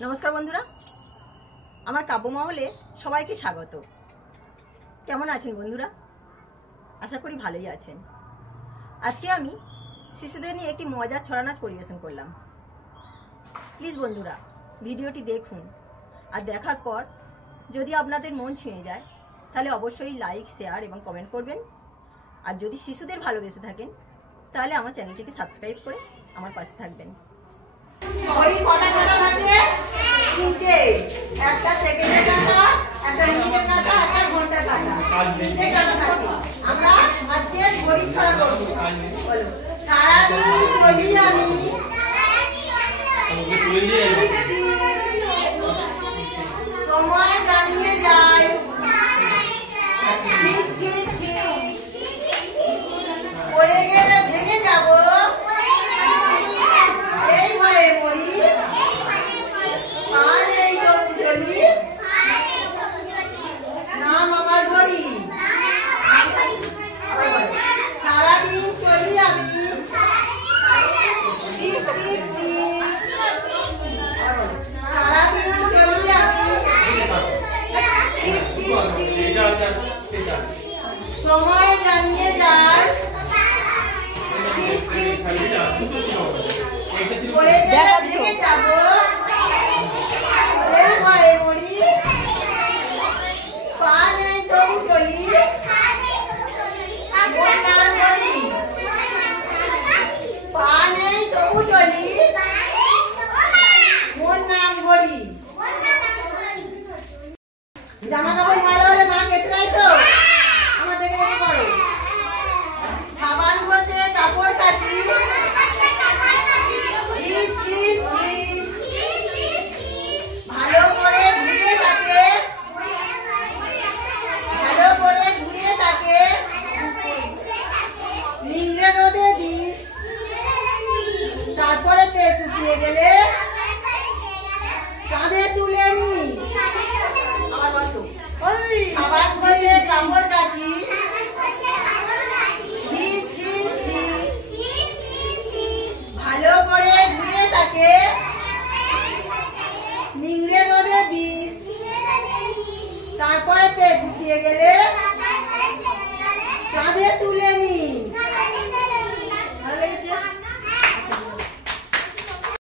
नमस्कार बंधुरा आमार काव्य महले सबाइके स्वागत। केमन आछेन बंधुरा? आशा करी भालोई आछेन। आजके आमी शिशुदेर निये एकटी मजार छड़ा नाच परिवेशन करलाम। प्लिज बंधुरा भिडियोटी देखुन और देखार पर यदि आपनादेर मन छुঁয়ে যায় ताहले अवश्यई लाइक शेयर एवं कमेंट करबेन और यदि शिशुदेर भालोबेसे थाकेन ताहले आमार चैनलटिके सबस्क्राइब करे आमार पाशे थाकबेन। घड़ी कटा काटा থাকে তিনটে, একটা সেকেন্ডের কাটা, একটা মিনিটের কাটা, একটা ঘন্টার কাটা, তিনটে কাটা থাকে। আমরা আজকে ঘড়ি ছড়া করব। বলো সারা দিন চলি আমি সময় জানিয়ে যাই ঠিক ঠিক ঠিক পড়ে গেলে ভেঙে যাব এই ভয়ে মরি আর এই তবু চলি নাম আমার ঘড়ি সারাদিন চলি আমি ঠিক ঠিক ঠিক সারাদিন চলি আমি ঠিক ঠিক ঠিক সময় জানিয়ে যায় ঠিক ঠিক ঠিক পড়ে গেলে ভেঙে যাব এই ভয়ে মরি পা নেই তবু চলি মোর নাম ঘড়ি পা নেই তবু চলি মোর নাম ঘড়ি। জামা কাপড় ময়লা হলে মা কেচে দেয় তো? আমার দেখে দেখে করো। সাবান ঘষে কাপড় কাচি ভালো করে ধুয়ে থাকে ভালো করে ধুয়ে থাকে নিংড়ে রোদে দিস তারপরে তে শুকিয়ে গেলে